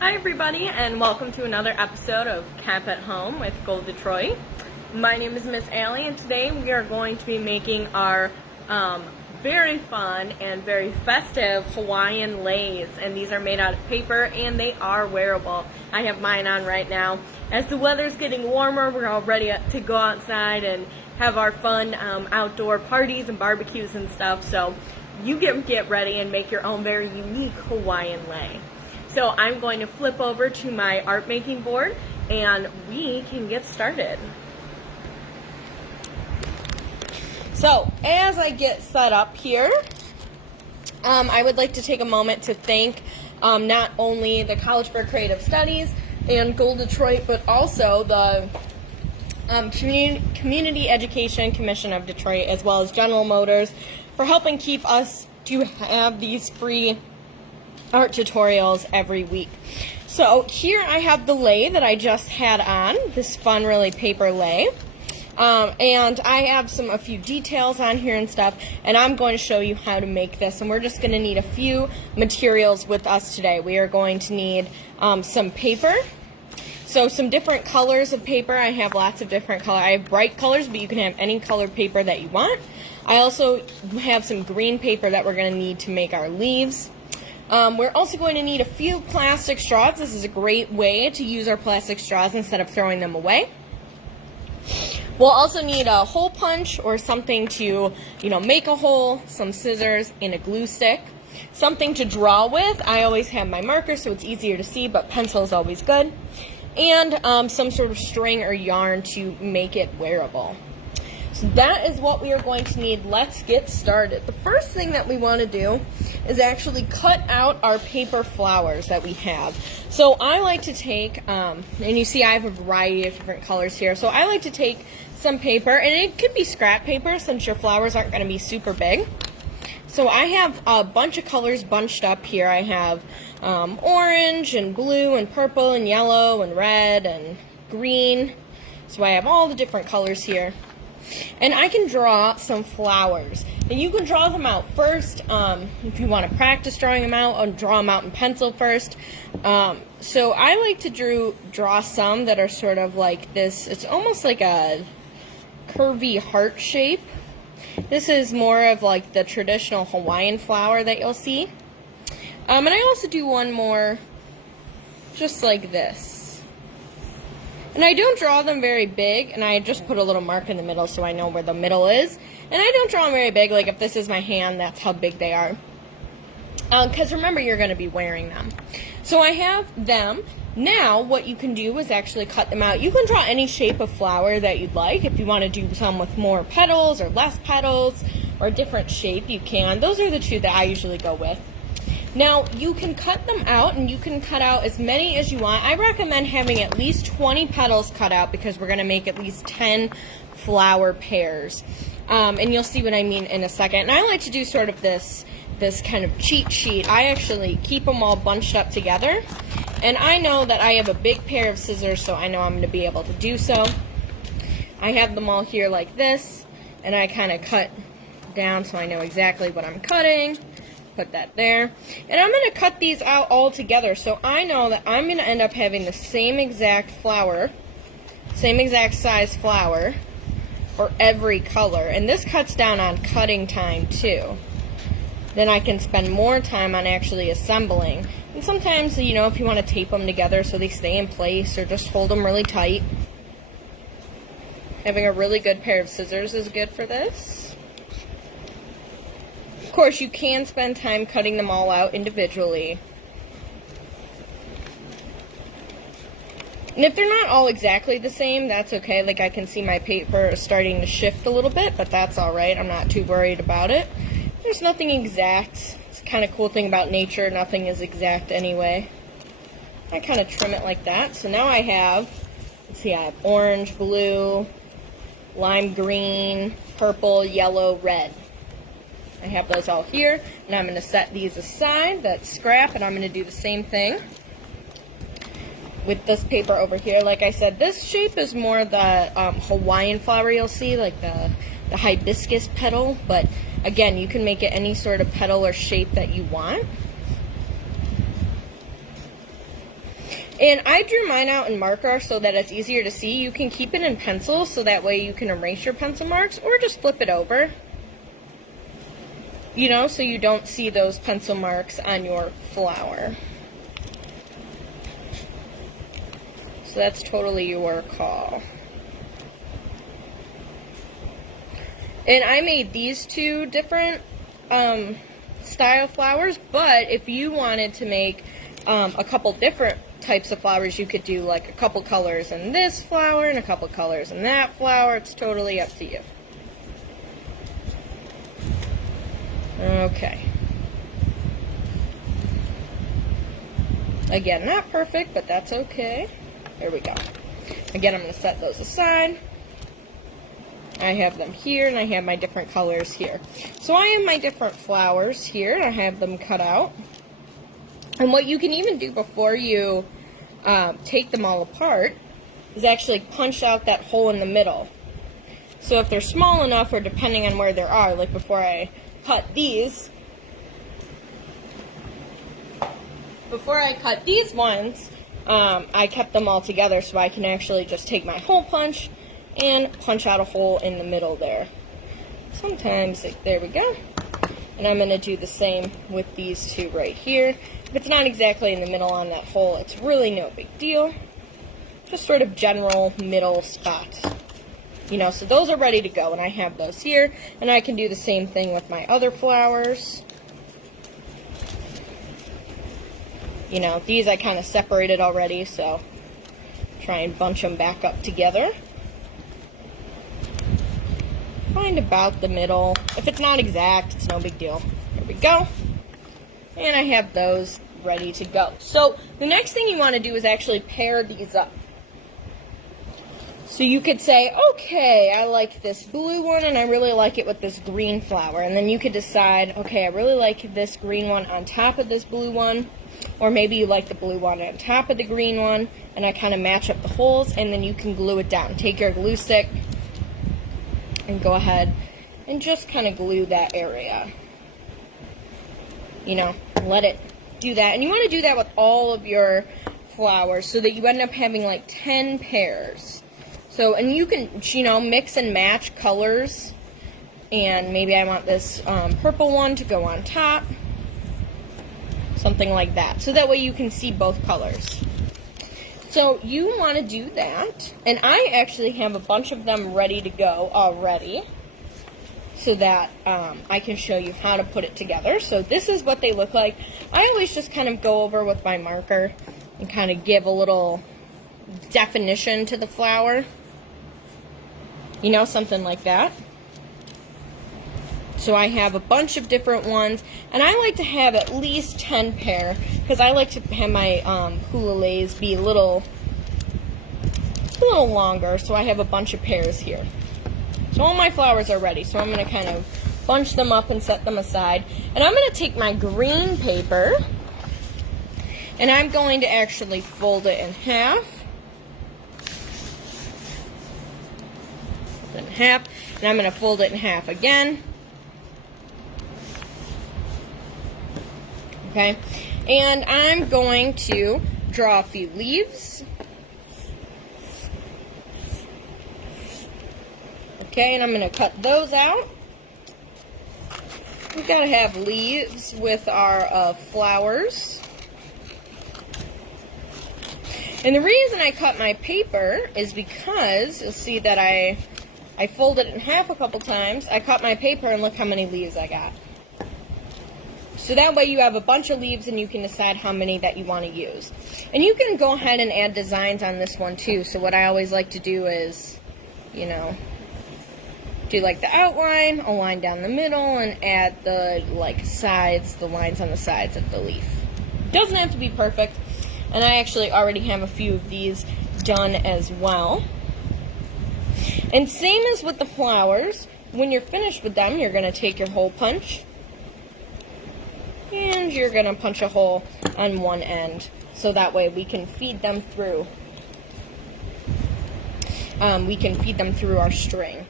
Hi everybody, and welcome to another episode of Camp at Home with Gold Detroit. My name is Miss Allie, and today we are going to be making our very fun and very festive Hawaiian leis, and these are made out of paper and they are wearable. I have mine on right now. As the weather's getting warmer, we're all ready to go outside and have our fun outdoor parties and barbecues and stuff, so you get ready and make your own very unique Hawaiian lei. So I'm going to flip over to my art making board and we can get started. So as I get set up here, I would like to take a moment to thank not only the College for Creative Studies and Gold Detroit, but also the Community Education Commission of Detroit, as well as General Motors, for helping keep us to have these free art tutorials every week. So here I have the lei that I just had on, this fun really paper lei. And I have a few details on here and stuff, and I'm going to show you how to make this. And we're just going to need a few materials with us today. We are going to need some paper. So some different colors of paper. I have lots of different colors. I have bright colors, but you can have any colored paper that you want. I also have some green paper that we're going to need to make our leaves. We're also going to need a few plastic straws. This is a great way to use our plastic straws instead of throwing them away. We'll also need a hole punch or something to, make a hole, some scissors, and a glue stick. Something to draw with. I always have my marker so it's easier to see, but pencil is always good. And some sort of string or yarn to make it wearable. So that is what we are going to need. Let's get started. The first thing that we want to do is actually cut out our paper flowers that we have. So I like to take, and you see I have a variety of different colors here, so I like to take some paper, and it could be scrap paper since your flowers aren't going to be super big. So I have a bunch of colors bunched up here. I have orange and blue and purple and yellow and red and green. So I have all the different colors here. And I can draw some flowers. And you can draw them out first if you want to practice drawing them out, or draw them out in pencil first. So I like to draw some that are sort of like this. It's almost like a curvy heart shape. This is more of like the traditional Hawaiian flower that you'll see. And I also do one more just like this. And I don't draw them very big, and I just put a little mark in the middle so I know where the middle is. And I don't draw them very big, like if this is my hand, that's how big they are. Because remember, you're going to be wearing them. So I have them. Now, what you can do is actually cut them out. You can draw any shape of flower that you'd like. If you want to do some with more petals or less petals, or a different shape, you can. Those are the two that I usually go with. Now, you can cut them out, and you can cut out as many as you want. I recommend having at least 20 petals cut out because we're going to make at least 10 flower pairs. And you'll see what I mean in a second. And I like to do sort of this kind of cheat sheet. I actually keep them all bunched up together. And I know that I have a big pair of scissors, so I know I'm going to be able to do so. I have them all here like this, and I kind of cut down so I know exactly what I'm cutting. Put that there. And I'm going to cut these out all together, so I know that I'm going to end up having the same exact flower, same exact size flower for every color. And this cuts down on cutting time too. Then I can spend more time on actually assembling. And sometimes, if you want to tape them together so they stay in place, or just hold them really tight. Having a really good pair of scissors is good for this. Of course, you can spend time cutting them all out individually. And if they're not all exactly the same, that's okay. Like, I can see my paper starting to shift a little bit, but that's alright. I'm not too worried about it. There's nothing exact. It's kind of cool thing about nature. Nothing is exact anyway. I kind of trim it like that. So now I have, let's see, I have orange, blue, lime green, purple, yellow, red. I have those all here, and I'm going to set these aside. That's scrap, and I'm going to do the same thing with this paper over here. Like I said, this shape is more the Hawaiian flower you'll see, like the hibiscus petal, but again, you can make it any sort of petal or shape that you want. And I drew mine out in marker so that it's easier to see. You can keep it in pencil so that way you can erase your pencil marks, or just flip it over. You know, so you don't see those pencil marks on your flower. So that's totally your call. And I made these two different style flowers, but if you wanted to make a couple different types of flowers, you could do like a couple colors in this flower and a couple colors in that flower. It's totally up to you. Okay. Again, not perfect, but that's okay. There we go. Again, I'm going to set those aside. I have them here, and I have my different colors here. So I have my different flowers here, and I have them cut out. And what you can even do before you take them all apart is actually punch out that hole in the middle. So if they're small enough, or depending on where they are, like before I cut these, ones, I kept them all together so I can actually just take my hole punch and punch out a hole in the middle there. Sometimes, there we go. And I'm going to do the same with these two right here. If it's not exactly in the middle on that hole, it's really no big deal. Just sort of general middle spots. You know, so those are ready to go, and I have those here. And I can do the same thing with my other flowers. You know, these I kind of separated already, so try and bunch them back up together. Find about the middle. If it's not exact, it's no big deal. There we go. And I have those ready to go. So the next thing you want to do is actually pair these up. So you could say, okay, I like this blue one and I really like it with this green flower. And then you could decide, okay, I really like this green one on top of this blue one. Or maybe you like the blue one on top of the green one. And I kind of match up the holes, and then you can glue it down. Take your glue stick and go ahead and just kind of glue that area. You know, let it do that. And you want to do that with all of your flowers so that you end up having like 10 pairs. So, and you can, you know, mix and match colors. And maybe I want this purple one to go on top. Something like that. So that way you can see both colors. So you want to do that. And I actually have a bunch of them ready to go already, so that I can show you how to put it together. So this is what they look like. I always just kind of go over with my marker and kind of give a little definition to the flower. You know, something like that. So I have a bunch of different ones, and I like to have at least 10 pair, because I like to have my hula-lays be a little longer, so I have a bunch of pairs here. So all my flowers are ready, so I'm going to kind of bunch them up and set them aside. And I'm going to take my green paper, and I'm going to actually fold it in half. And I'm going to fold it in half again. Okay, and I'm going to draw a few leaves. Okay, and I'm going to cut those out. We've got to have leaves with our flowers. And the reason I cut my paper is because you'll see that I folded it in half a couple times. I cut my paper, and look how many leaves I got. So that way you have a bunch of leaves and you can decide how many that you want to use. And you can go ahead and add designs on this one too. So what I always like to do is, you know, do like the outline, a line down the middle, and add the like sides, the lines on the sides of the leaf. Doesn't have to be perfect. And I actually already have a few of these done as well. And same as with the flowers, when you're finished with them, you're going to take your hole punch. And you're going to punch a hole on one end, so that way we can feed them through. We can feed them through our string.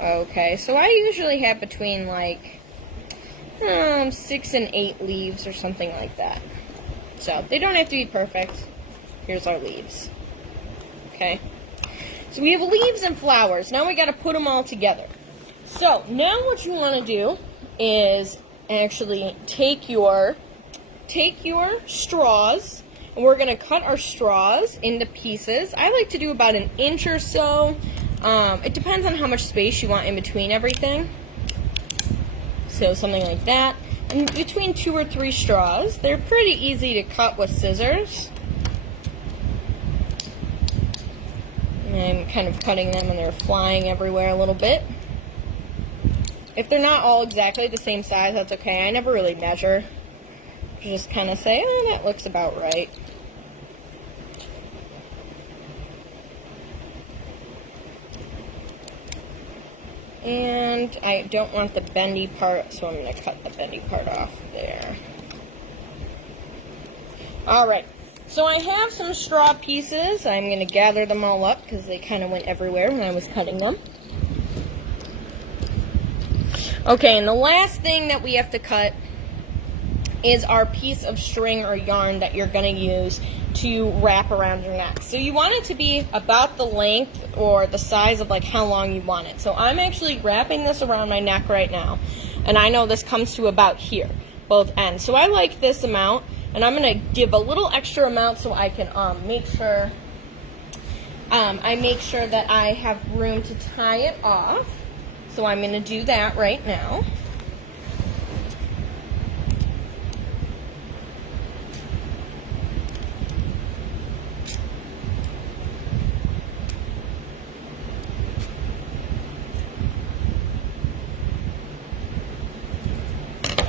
Okay, so I usually have between like 6 and 8 leaves or something like that. So they don't have to be perfect. Here's our leaves. Okay? So we have leaves and flowers. Now we got to put them all together. So now what you want to do is actually take your straws, and we're going to cut our straws into pieces. I like to do about 1 inch or so. It depends on how much space you want in between everything. So something like that. And between 2 or 3 straws, they're pretty easy to cut with scissors. And I'm kind of cutting them and they're flying everywhere a little bit. If they're not all exactly the same size, that's okay. I never really measure. Just kind of say, oh, that looks about right. And I don't want the bendy part, so I'm going to cut the bendy part off there. Alright, so I have some straw pieces. I'm going to gather them all up because they kind of went everywhere when I was cutting them. Okay, and the last thing that we have to cut is our piece of string or yarn that you're going to use to wrap around your neck. So you want it to be about the length or the size of like how long you want it. So I'm actually wrapping this around my neck right now, and I know this comes to about here, both ends. So I like this amount, and I'm going to give a little extra amount so I can make sure that I have room to tie it off. So I'm going to do that right now.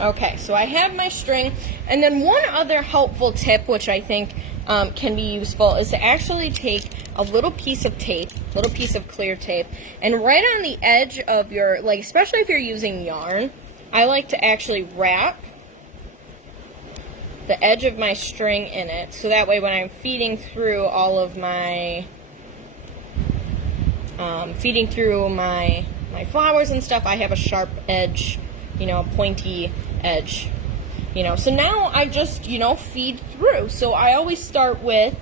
Okay, so I have my string, and then one other helpful tip, which I think can be useful, is to actually take a little piece of tape, a little piece of clear tape, and right on the edge of your, like, especially if you're using yarn, I like to actually wrap the edge of my string in it, so that way when I'm feeding through all of my, my flowers and stuff, I have a sharp edge, you know, a pointy edge, you know. So now I just, you know, feed through. So I always start with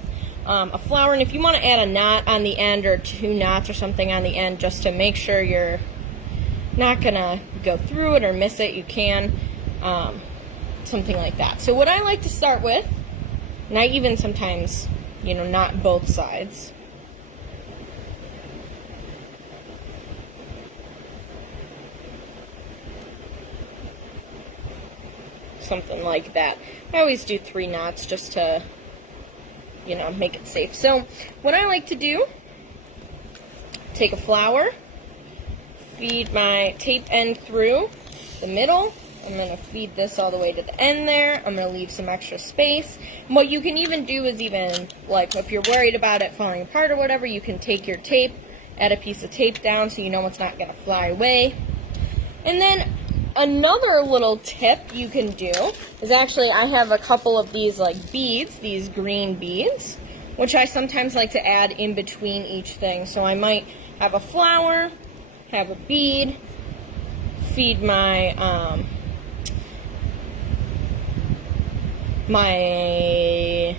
a flower, and if you want to add a knot on the end or 2 knots or something on the end just to make sure you're not gonna go through it or miss it, you can, something like that. So what I like to start with, and I even sometimes, you know, knot both sides. Something like that. I always do 3 knots just to, you know, make it safe. So what I like to do, take a flower, feed my tape end through the middle. I'm going to feed this all the way to the end there. I'm going to leave some extra space. And what you can even do is even, like, if you're worried about it falling apart or whatever, you can take your tape, add a piece of tape down so you know it's not going to fly away. And then another little tip you can do is actually, I have a couple of these like beads, these green beads, which I sometimes like to add in between each thing. So I might have a flower, have a bead, feed my, oh my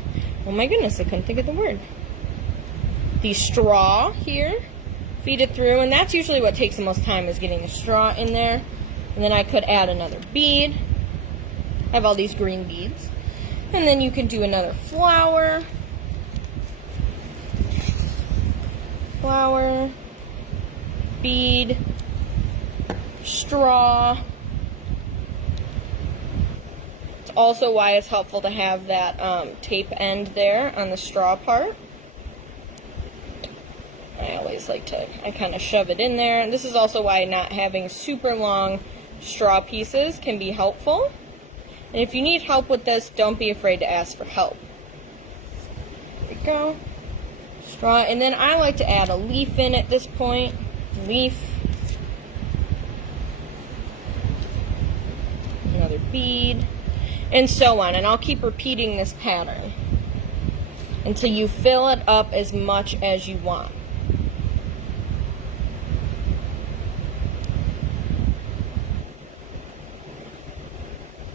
goodness, I couldn't think of the word. The straw here, feed it through, and that's usually what takes the most time, is getting the straw in there. And then I could add another bead. I have all these green beads. And then you can do another flower. Flower. Bead. Straw. It's also why it's helpful to have that tape end there on the straw part. I always like to, I kind of shove it in there. And this is also why not having super long straw pieces can be helpful. And if you need help with this, don't be afraid to ask for help. There we go. Straw. And then I like to add a leaf in at this point. Leaf. Another bead. And so on. And I'll keep repeating this pattern until you fill it up as much as you want.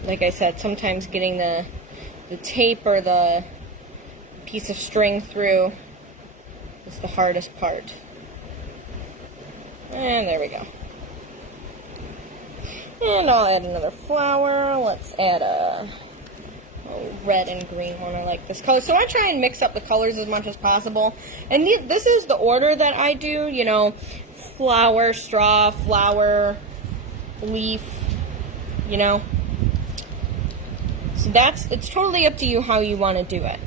Like I said, sometimes getting the tape or the piece of string through is the hardest part. And there we go. And I'll add another flower. Let's add a red and green one. I like this color. So I try and mix up the colors as much as possible. And this is the order that I do, you know, flower, straw, flower, leaf, you know. So it's totally up to you how you want to do it.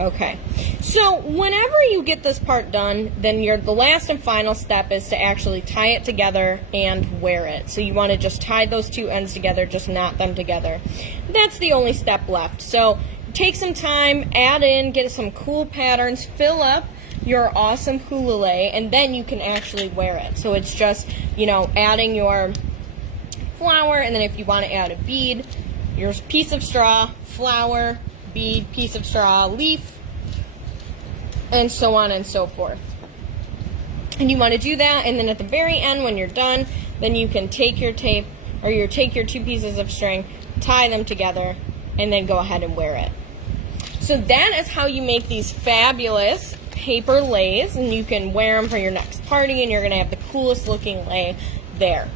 Okay, so whenever you get this part done, then the last and final step is to actually tie it together and wear it. So you want to just tie those two ends together, just knot them together. That's the only step left. So take some time, add in, get some cool patterns, fill up your awesome hula, and then you can actually wear it. So it's just, you know, adding your flower, and then if you want to add a bead, your piece of straw, flower, bead, piece of straw, leaf, and so on and so forth. And you want to do that, and then at the very end when you're done, then you can take your tape, or take your two pieces of string, tie them together, and then go ahead and wear it. So that is how you make these fabulous paper leis, and you can wear them for your next party, and you're going to have the coolest looking lei there.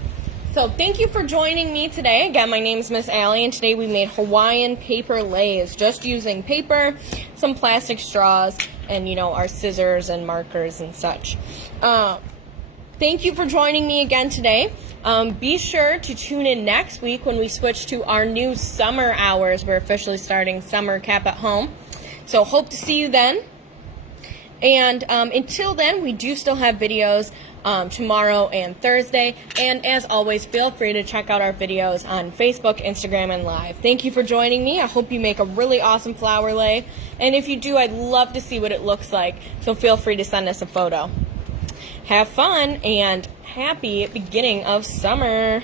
So thank you for joining me today. Again, my name is Miss Allie, and today we made Hawaiian paper leis, just using paper, some plastic straws, and, you know, our scissors and markers and such. Thank you for joining me again today. Be sure to tune in next week when we switch to our new summer hours. We're officially starting summer cap at home. So hope to see you then. And until then, we do still have videos tomorrow and Thursday. And as always, feel free to check out our videos on Facebook, Instagram, and Live. Thank you for joining me. I hope you make a really awesome flower lei. And if you do, I'd love to see what it looks like. So feel free to send us a photo. Have fun and happy beginning of summer.